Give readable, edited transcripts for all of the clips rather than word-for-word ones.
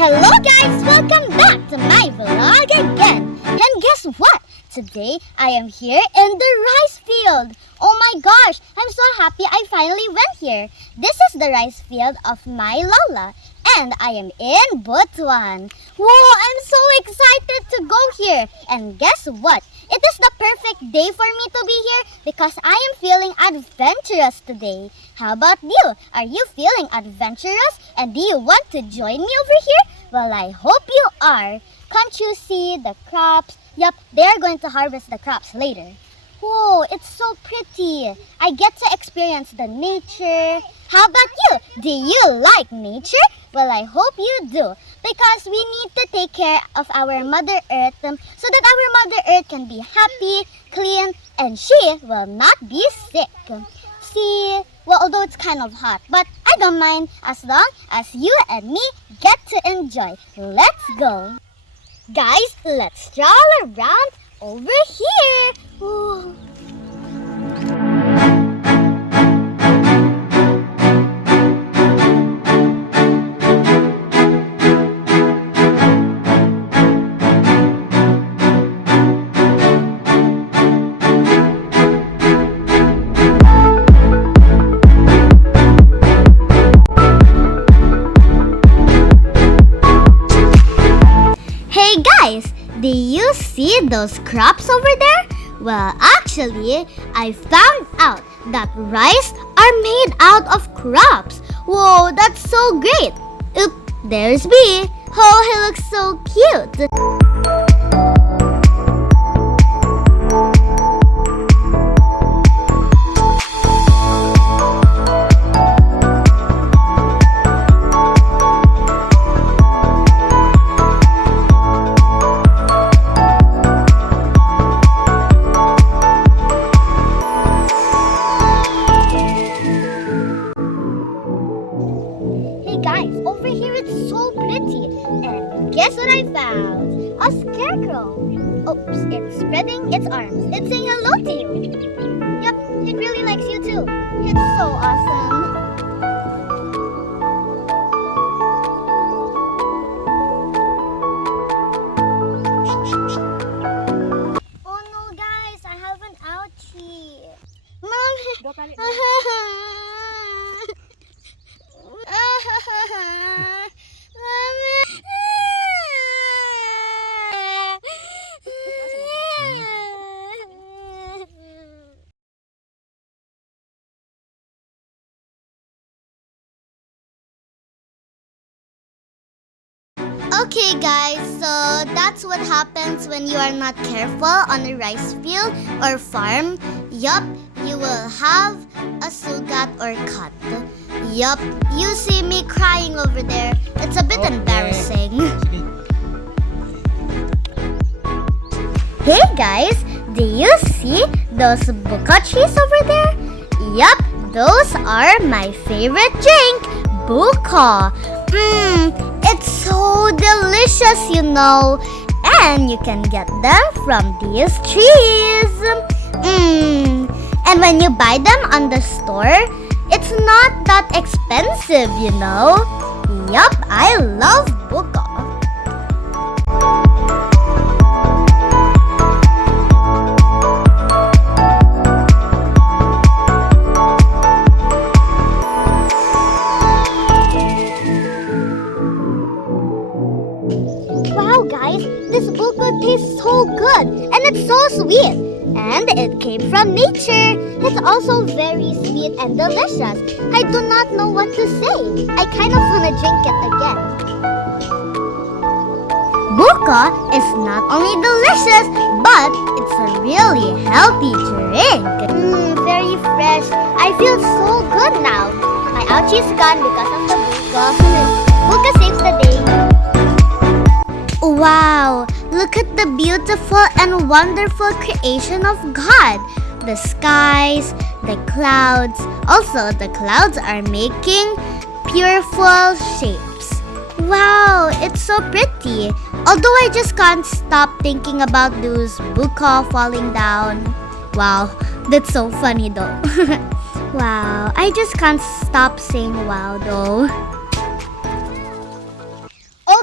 Hello guys! Welcome back to my vlog again! And guess what? Today, I am here in the rice field. Oh my gosh! I'm so happy I finally went here. This is the rice field of my Lola. And I am in Butuan. Whoa! I'm so excited to go here. And guess what? It is the perfect day for me to be here because I am feeling adventurous today. How about you? Are you feeling adventurous? And do you want to join me over here? Well, I hope you are. Can't you see the crops? Yup, they are going to harvest the crops later. Whoa, it's so pretty. I get to experience the nature. How about you? Do you like nature? Well, I hope you do. Because we need to take care of our Mother Earth so that our Mother Earth can be happy, clean, and she will not be sick. See, well, although it's kind of hot, but I don't mind as long as you and me get to enjoy. Let's go. Guys, let's stroll around over here. Ooh. Do you see those crops over there? Well, actually, I found out that rice are made out of crops. Whoa, that's so great. Oop, there's Bee. Oh, he looks so cute. Guys, over here it's so pretty. And guess what I found? A scarecrow. Oops, it's spreading its arms. It's saying hello to you. Yep, it really likes you too. It's so awesome. Oh no, guys, I have an ouchie. Mommy. Okay guys, so that's what happens when you are not careful on a rice field or farm. Yup, you will have a sugat or cut. Yup, you see me crying over there. It's a bit embarrassing. Hey guys, do you see those buka trees over there? Yup, those are my favorite drink, buka. It's so delicious, you know. And you can get them from these trees. And when you buy them on the store, it's not that expensive, you know. Yup, I love buka. Wow, guys, this buka tastes so good and it's so sweet. And it came from nature. It's also very sweet and delicious. I do not know what to say. I kind of want to drink it again. Buka is not only delicious, but it's a really healthy drink. Very fresh. I feel so good now. My ouchie's gone because of the buka. Buka saves the day. Wow, look at the beautiful and wonderful creation of God. The skies, the clouds. Also, the clouds are making beautiful shapes. Wow, it's so pretty. Although I just can't stop thinking about those buka falling down. Wow, that's so funny though. Wow, I just can't stop saying wow though.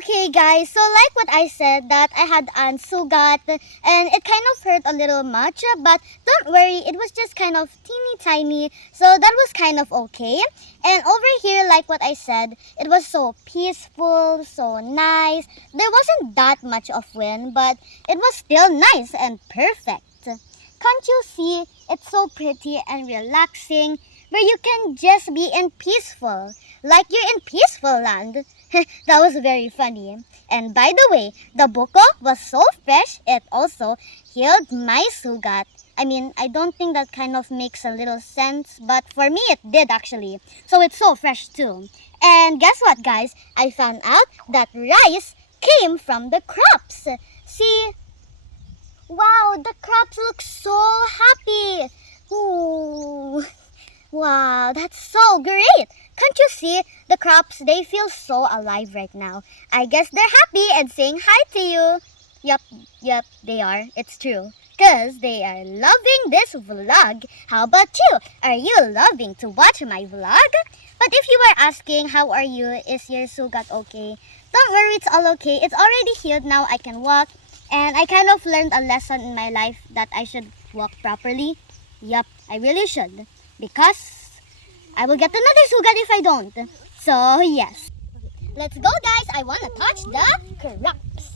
Okay, guys, so like what I said, that I had an sugat and it kind of hurt a little much, but don't worry, it was just kind of teeny tiny, so that was kind of okay. And over here, like what I said, it was so peaceful, so nice. There wasn't that much of wind, but it was still nice and perfect. Can't you see? It's so pretty and relaxing, where you can just be in peaceful, like you're in peaceful land. That was very funny. And by the way, the buko was so fresh, it also healed my sugat. I mean, I don't think that kind of makes a little sense, but for me it did actually. So it's so fresh too. And guess what, guys? I found out that rice came from the crops. See? Wow, the crops look so happy. Ooh. Wow, that's so great. Can't you see? The crops, they feel so alive right now. I guess they're happy and saying hi to you. Yup, they are. It's true. Because they are loving this vlog. How about you? Are you loving to watch my vlog? But if you were asking, how are you? Is your sugat okay? Don't worry, it's all okay. It's already healed now. I can walk. And I kind of learned a lesson in my life that I should walk properly. Yup, I really should. Because I will get another sugat if I don't. So, yes. Let's go, guys. I want to touch the crops.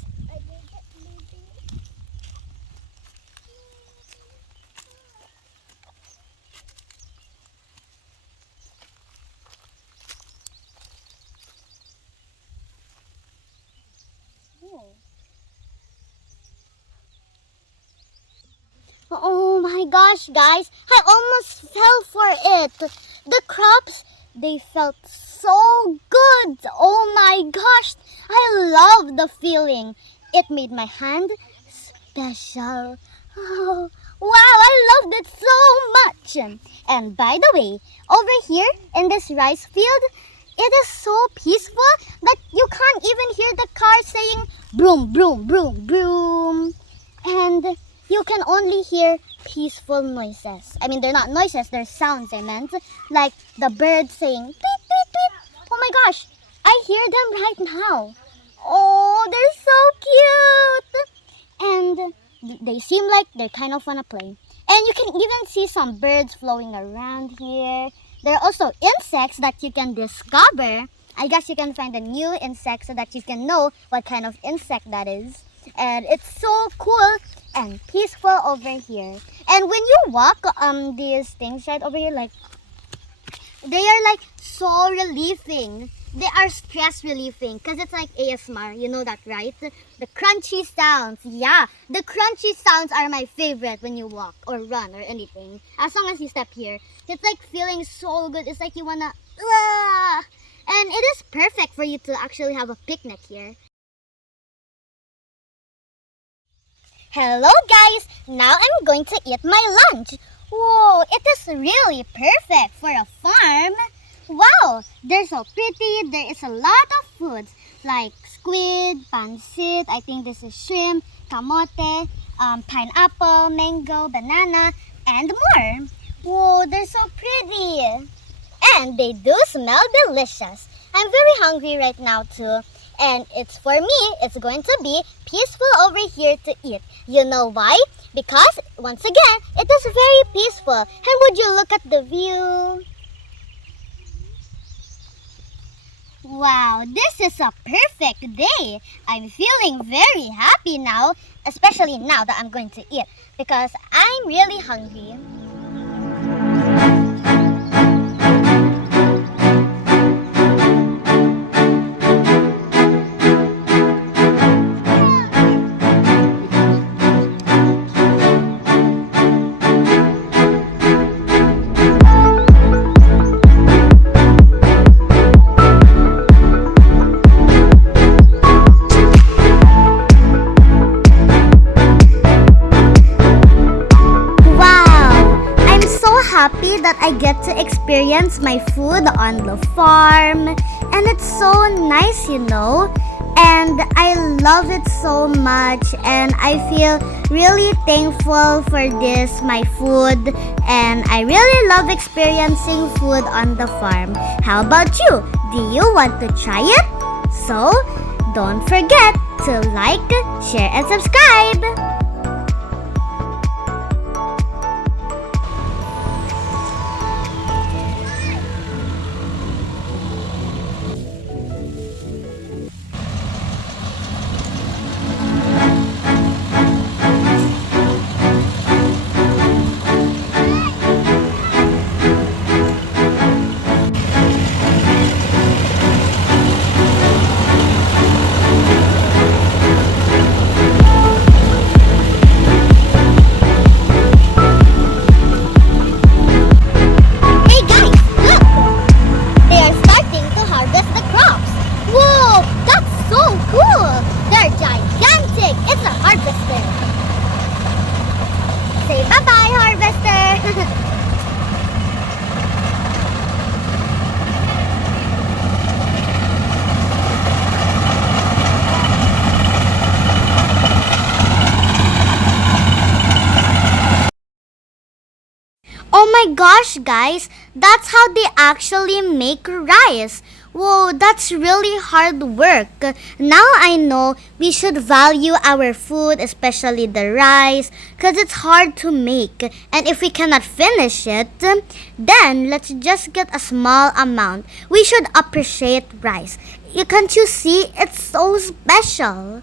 Oh my gosh, guys, I almost fell for it. The crops, they felt so good. Oh my gosh, I love the feeling. It made my hand special. Oh, wow, I loved it so much. And by the way, over here in this rice field, it is so peaceful that you can't even hear the car saying broom, broom, broom, broom. And you can only hear peaceful noises. I mean, they're not noises, they're sounds, I meant. Like the birds saying tweet, tweet, tweet. Oh my gosh, I hear them right now. Oh, they're so cute. And they seem like they're kind of wanna play. And you can even see some birds flowing around here. There are also insects that you can discover. I guess you can find a new insect so that you can know what kind of insect that is. And it's so cool and peaceful over here. And when you walk these things right over here, like they are like so relieving. They are stress relieving because it's like ASMR, you know that, right? The crunchy sounds. Yeah, the crunchy sounds are my favorite when you walk or run or anything. As long as you step here, it's like feeling so good. It's like you wanna and it is perfect for you to actually have a picnic here. Hello guys! Now I'm going to eat my lunch. Whoa, it is really perfect for a farm. Wow, they're so pretty. There is a lot of foods like squid, pancit, I think this is shrimp, kamote, pineapple, mango, banana, and more. Whoa, they're so pretty. And they do smell delicious. I'm very hungry right now too. And it's for me, it's going to be peaceful over here to eat. You know why? Because, once again, it is very peaceful. And would you look at the view? Wow, this is a perfect day. I'm feeling very happy now, especially now that I'm going to eat. Because I'm really hungry. Happy that I get to experience my food on the farm, and it's so nice, you know, and I love it so much, and I feel really thankful for this, my food, and I really love experiencing food on the farm. How about you? Do you want to try it? So don't forget to like, share, and subscribe! Say bye-bye, harvester! Oh my gosh, guys! That's how they actually make rice. Whoa, that's really hard work. Now I know we should value our food, especially the rice, because it's hard to make. And if we cannot finish it, then let's just get a small amount. We should appreciate rice. Can't you see? It's so special.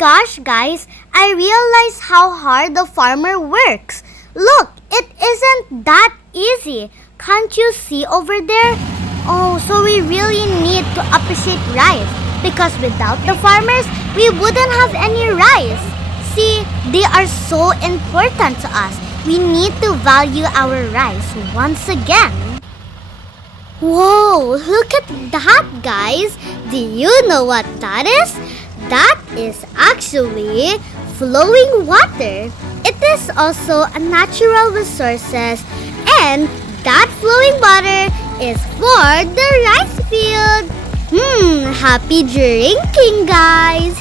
Gosh, guys, I realize how hard the farmer works. Look, it isn't that easy. Can't you see over there? Oh, so we really need to appreciate rice because without the farmers, we wouldn't have any rice. See, they are so important to us. We need to value our rice once again. Whoa, look at that, guys. Do you know what that is? That is actually flowing water. It is also a natural resources, and that flowing water is for the rice field. Happy drinking, guys!